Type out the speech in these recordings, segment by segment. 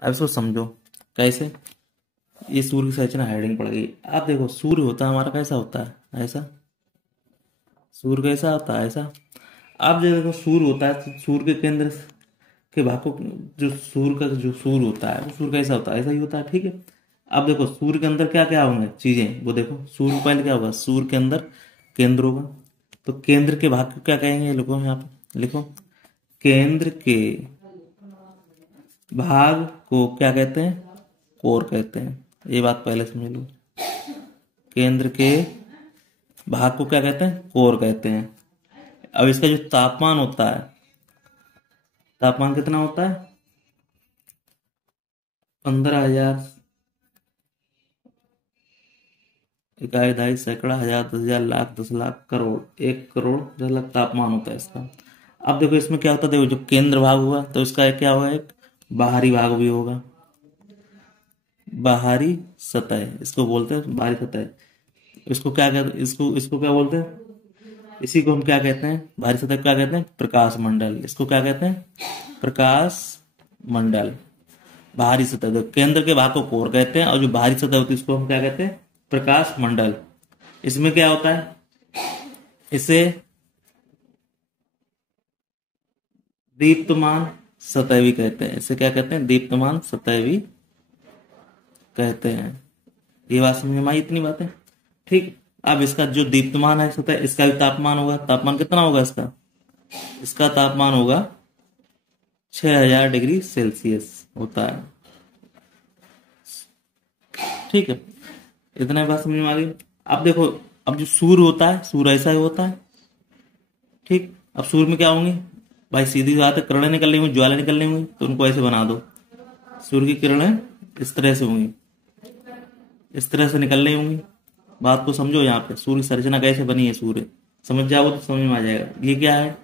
अब इसको समझो कैसे। ये सूर्य की संरचना हेडिंग पड़ गई। आप देखो सूर्य होता है हमारा कैसा होता है, ऐसा। सूर्य कैसा होता है, ऐसा। आप जो देखो सूर्य होता है तो सूर्य के केंद्र के भाग को, जो सूर्य का जो सूर्य होता है वो सूर्य कैसा होता है, ऐसा ही होता है, ठीक है। अब देखो सूर्य के अंदर क्या क्या होंगे चीजें, वो देखो सूर्य पहले क्या होगा, सूर्य के अंदर केंद्र होगा। तो केंद्र के भाग को क्या कहेंगे, लिखो यहाँ पे, लिखो केंद्र के भाग को क्या कहते हैं, कोर कहते हैं। ये बात पहले समझ लो, केंद्र के भाग को क्या कहते हैं, कोर कहते हैं। अब इसका जो तापमान होता है, तापमान कितना होता है, 15,000 इकाई, ढाई, सैकड़ा, हजार, 10,000, लाख, 10 लाख, करोड़, 1 करोड़ 10 लाख तापमान होता है इसका। अब देखो इसमें क्या होता है, देखो जो केंद्र भाग हुआ तो इसका एक क्या होगा, एक बाहरी भाग भी होगा। बाहरी सतह, इसको बोलते हैं बाहरी सतह। इसको क्या कहते हैं, इसको इसको क्या बोलते हैं, इसी को हम क्या कहते हैं, बाहरी सतह क्या कहते हैं, प्रकाश मंडल। इसको क्या कहते हैं, प्रकाश मंडल। बाहरी सतह, तो केंद्र के भाग को कोर कहते हैं, और जो बाहरी सतह होती है इसको हम क्या कहते हैं, प्रकाश मंडल। इसमें क्या होता है, इसे दीप्तमान सतह भी कहते हैं। इसे क्या कहते हैं, दीप्तमान सतह भी कहते हैं। ये बात समझ में आई, इतनी बातें, ठीक। अब इसका जो दीप्तमान है सतह, इसका भी तापमान होगा। तापमान कितना होगा इसका, इसका तापमान होगा 6,000 डिग्री सेल्सियस होता है, ठीक है। इतना बात समझ में आ गई। अब देखो, अब जो सूर्य होता है, सूर्य ऐसा ही होता है, ठीक। अब सूर्य में क्या होंगे भाई, सीधी बात है, किरणें निकलनी हुई, ज्वाला निकलनी हुई, तो उनको ऐसे बना दो। सूर्य की किरणें इस तरह से होंगी, इस तरह से निकलनी होंगी। बात को समझो, यहाँ पे सूर्य संरचना कैसे बनी है, सूर्य समझ जाओ तो समझ में आ जाएगा। ये क्या है,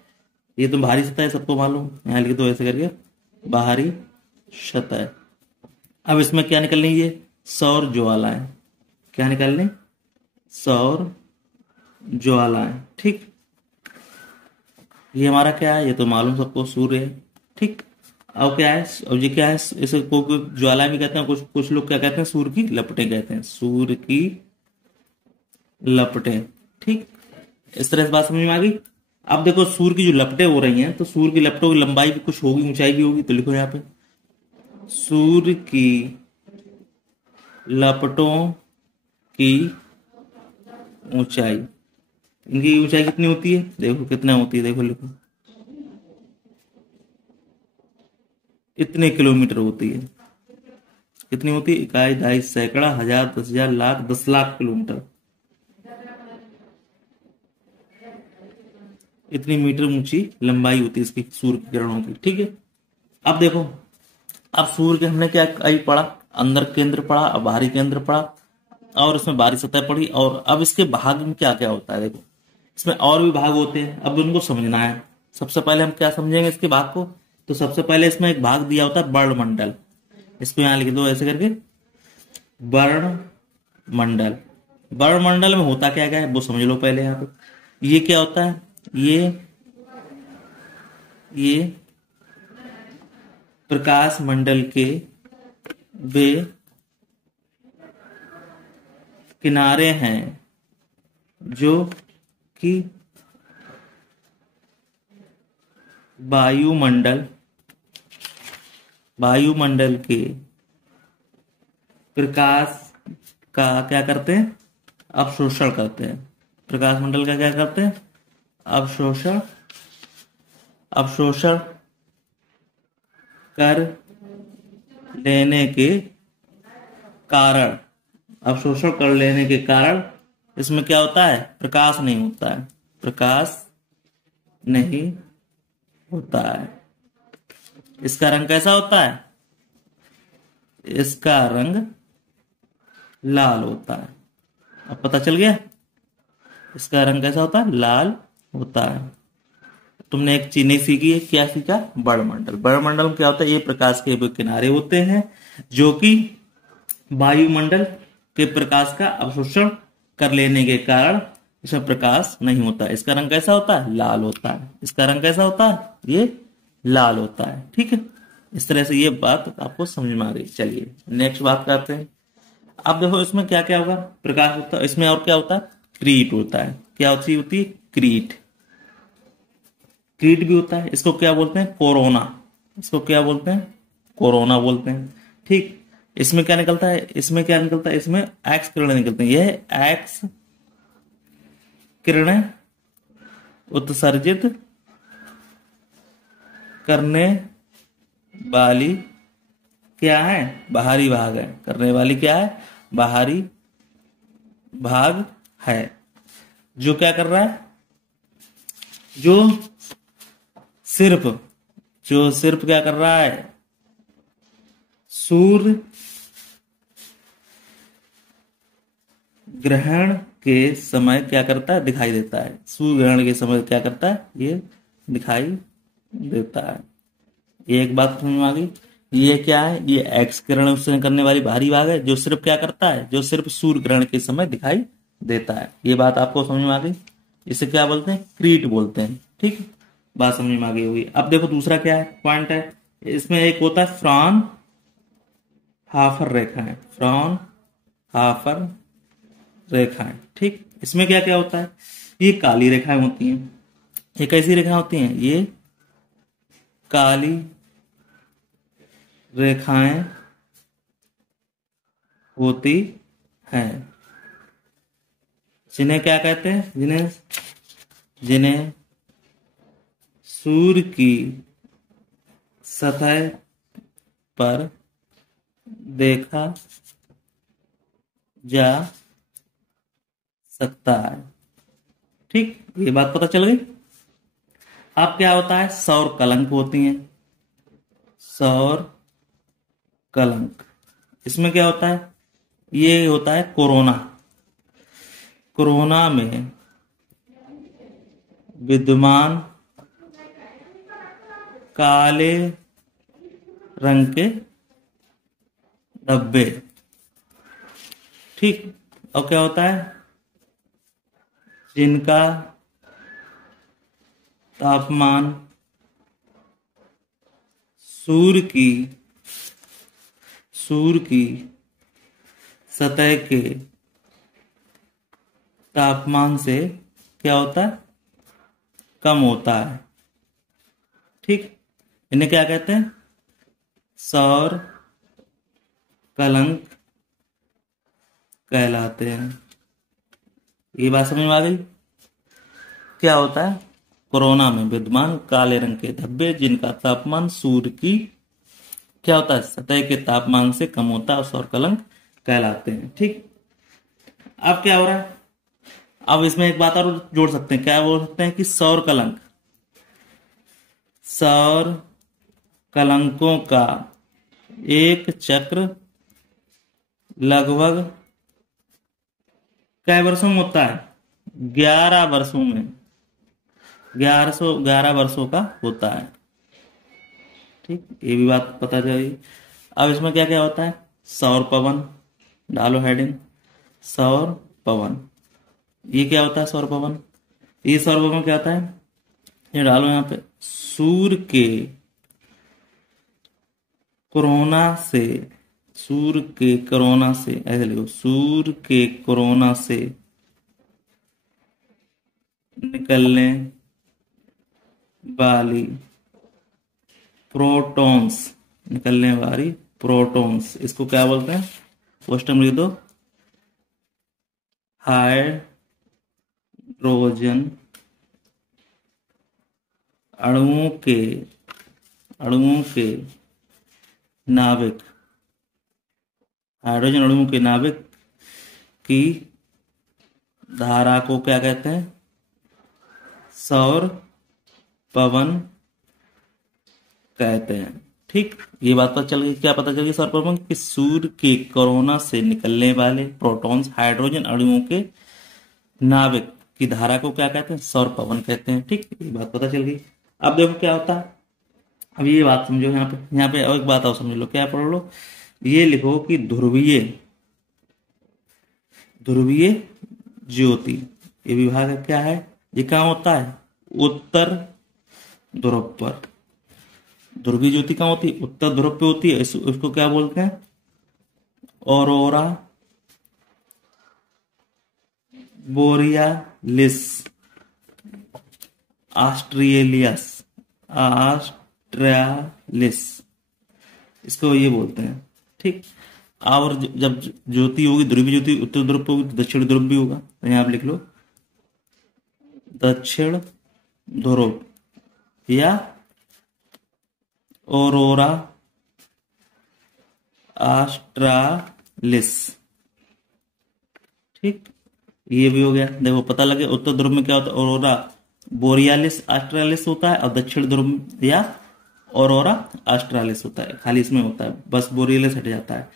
ये तो बाहरी सतह है, सबको मालूम, यहाँ लिख दो ऐसे करके, बाहरी सतह। अब इसमें क्या निकलनी है, सौर ज्वालाएं। क्या निकलनी, सौर ज्वालाएं, ठीक। ये हमारा क्या है, ये तो मालूम सबको, सूर्य है, ठीक। अब क्या है, अब ये क्या है, इसे कोई ज्वाला भी कहते हैं, कुछ कुछ लोग क्या कहते हैं, सूर्य की लपटें कहते हैं, सूर्य की लपटें, ठीक। इस तरह से बात समझ में आ गई। अब देखो सूर्य की जो लपटें हो रही हैं, तो सूर्य की लपटों की लंबाई भी कुछ होगी, ऊंचाई भी होगी, तो लिखो यहाँ पे, सूर्य की लपटों की ऊंचाई। इनकी ऊंचाई कितनी होती है, देखो कितना होती है, देखो लिखो, इतने किलोमीटर होती है। कितनी होती है, इकाई, ढाई, सैकड़ा, हजार, 10,000, लाख, 10 लाख किलोमीटर, इतनी मीटर ऊंची लंबाई होती है इसकी, सूर्य की किरणों की, ठीक है। अब देखो, अब सूर्य के हमने क्या कई पढ़ा, अंदर केंद्र पढ़ा, अब बाहरी केंद्र पढ़ा, और उसमें बाहरी सतह पढ़ी। और अब इसके भाग में क्या क्या होता है, देखो इसमें और भी भाग होते हैं, अब उनको समझना है। सबसे पहले हम क्या समझेंगे इसके भाग को, तो सबसे पहले इसमें एक भाग दिया होता है वर्णमंडल। इसको यहां लिख दो ऐसे करके, वर्णमंडल। वर्णमंडल में होता क्या क्या है वो समझ लो पहले। यहाँ पे ये क्या होता है, ये प्रकाश मंडल के वे किनारे हैं जो कि वायुमंडल के प्रकाश का क्या करते हैं, अवशोषण करते हैं। प्रकाश मंडल का क्या करते हैं, अवशोषण कर लेने के कारण, अवशोषण कर लेने के कारण इसमें क्या होता है, प्रकाश नहीं होता है, प्रकाश नहीं होता है। इसका रंग कैसा होता है, इसका रंग लाल होता है। अब पता चल गया, इसका रंग कैसा होता है, लाल होता है। तुमने एक चीज नहीं सीखी है, क्या सीखा, वर्णमंडल। वर्णमंडल में क्या होता है, ये प्रकाश के वो किनारे होते हैं जो कि वायुमंडल के प्रकाश का अवशोषण कर लेने के कारण इसमें प्रकाश नहीं होता। इसका रंग कैसा होता है, लाल होता है। इसका रंग कैसा होता है, ये लाल होता है, ठीक है। इस तरह से ये बात आपको समझ में आ गई। चलिए नेक्स्ट बात करते हैं। अब देखो इसमें क्या क्या होगा, प्रकाश होता है इसमें, और क्या होता है, क्रीट होता है। क्या होती है, क्रीट। क्रीट भी होता है, इसको क्या बोलते हैं, कोरोना। इसको क्या बोलते हैं, कोरोना बोलते हैं। ठीक, इसमें क्या निकलता है, इसमें क्या निकलता है, इसमें एक्स किरणें निकलती हैं। यह एक्स किरणें उत्सर्जित करने वाली क्या है, बाहरी भाग है। करने वाली क्या है, बाहरी भाग है। जो क्या कर रहा है, जो सिर्फ क्या कर रहा है, सूर्य ग्रहण के समय क्या करता है, दिखाई देता है। सूर्य ग्रहण के समय क्या करता है, ये दिखाई देता है। ये एक बात समझ में आ गई। ये क्या है, ये एक्स किरण उत्सर्जन करने वाली बाहरी भाग है, जो सिर्फ क्या करता है, जो सिर्फ सूर्य ग्रहण के समय दिखाई देता है। ये बात आपको समझ में आ गई। इसे क्या बोलते हैं, क्रीट बोलते हैं। ठीक, बात समझ में आ गई होगी। अब देखो दूसरा क्या है, पॉइंट है, इसमें एक होता है फ्रॉनहाफर रेखाएं। फ्रॉनहाफर रेखाएं, ठीक, इसमें क्या क्या होता है, ये काली रेखाएं होती हैं। ये कैसी रेखाएं होती हैं, ये काली रेखाएं होती हैं। जिन्हें क्या कहते हैं, जिन्हें सूर्य की सतह पर देखा जा सकता है। ठीक, ये बात पता चल गई। अब क्या होता है, सौर कलंक होती हैं। सौर कलंक, इसमें क्या होता है, ये होता है कोरोना। कोरोना में विद्यमान काले रंग के धब्बे। ठीक, और क्या होता है, जिनका तापमान सूर्य की सतह के तापमान से क्या होता है, कम होता है। ठीक, इन्हें क्या कहते हैं, सौर कलंक कहलाते हैं। ये बात समझ में आ गई। क्या होता है, कोरोना में विद्यमान काले रंग के धब्बे जिनका तापमान सूर्य की क्या होता है, सतह के तापमान से कम होता है, और सौर कलंक कहलाते हैं। ठीक, अब क्या हो रहा है, अब इसमें एक बात और जोड़ सकते हैं, क्या बोल सकते हैं कि सौर कलंकों का एक चक्र लगभग कै वर्षों में होता है, 11 वर्षों में, 1111 वर्षों का होता है। ठीक, ये भी बात पता चली। अब इसमें क्या क्या होता है, सौर पवन, डालो हेडिंग, सौर पवन। ये क्या होता है, सौर पवन, ये सौर पवन क्या होता है, ये डालो यहाँ पे, सूर्य के कोरोना से ऐसे लिखो, सूर्य के कोरोना से निकलने वाली प्रोटॉन्स, इसको क्या बोलते हैं, क्वेश्चन लिख दो, हाइड्रोजन अणुओं के नाभिक, हाइड्रोजन अणुओं के नाभिक की धारा को क्या कहते हैं, सौर पवन कहते हैं। ठीक, ये बात पता चल गई। क्या पता चल गई, सौर पवन कि सूर्य के कोरोना से निकलने वाले प्रोटॉन्स हाइड्रोजन अणुओं के नाभिक की धारा को क्या कहते हैं, सौर पवन कहते हैं। ठीक, ये बात पता चल गई। अब देखो क्या होता है, अब ये बात समझो, यहाँ पे और एक बात और समझ लो, क्या पढ़ लो, ये लिखो कि ध्रुवीय ज्योति, ये विभाग क्या है, ये कहाँ होता है, उत्तर ध्रुव पर। ध्रुवीय ज्योति कहाँ होती है? उत्तर ध्रुव पे होती है। इसको क्या बोलते हैं? ऑरोरा बोरियालिस ऑस्ट्रेलियस ऑस्ट्रेलिस, इसको ये बोलते हैं। ठीक। और जब ज्योति होगी, ध्रुवीय ज्योति उत्तर ध्रुव पे होगी तो दक्षिण ध्रुव भी होगा। तो यहाँ आप लिख लो दक्षिण ध्रुव या ऑरोरा ऑस्ट्रालिस। ठीक, ये भी हो गया। देखो पता लगे उत्तर ध्रुव में क्या होता है? ऑरोरा बोरियालिस ऑस्ट्रालिस होता है, और दक्षिण ध्रुव या ऑरोरा ऑस्ट्रालिस होता है। खाली इसमें होता है, बस बोरियालिस हट जाता है।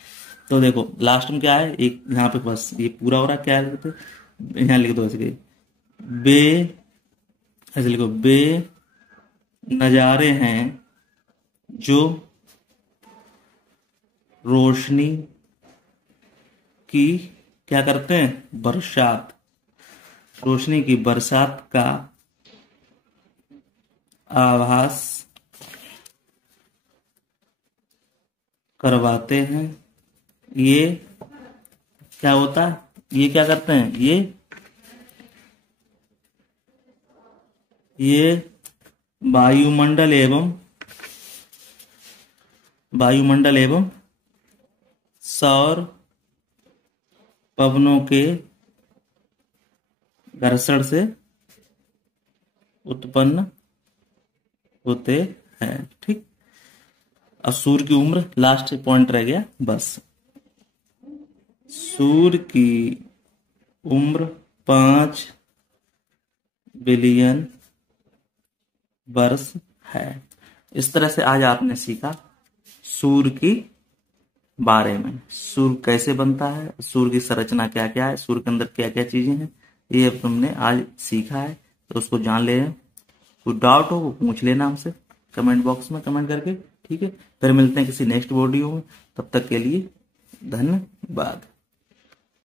तो देखो लास्ट में क्या है, एक यहाँ पे बस ये पूरा हो रहा है। क्या है तो यहाँ लिख दो ऐसे, बे ऐसे लिखो, बे नजारे हैं जो रोशनी की क्या करते हैं? बरसात, रोशनी की बरसात का आभास करवाते हैं। ये क्या होता है? ये क्या करते हैं? ये वायुमंडल एवं सौर पवनों के घर्षण से उत्पन्न होते हैं। ठीक। अब सूर्य की उम्र, लास्ट पॉइंट रह गया बस। सूर्य की उम्र 5 बिलियन वर्ष है। इस तरह से आज आपने सीखा सूर्य की बारे में। सूर्य कैसे बनता है, सूर्य की संरचना क्या क्या है, सूर्य के अंदर क्या क्या चीजें हैं, ये तुमने आज सीखा है। तो उसको जान ले। कोई डाउट हो वो पूछ लेना हमसे कमेंट बॉक्स में कमेंट करके। ठीक है, फिर मिलते हैं किसी नेक्स्ट वीडियो में। तब तक के लिए धन्यवाद।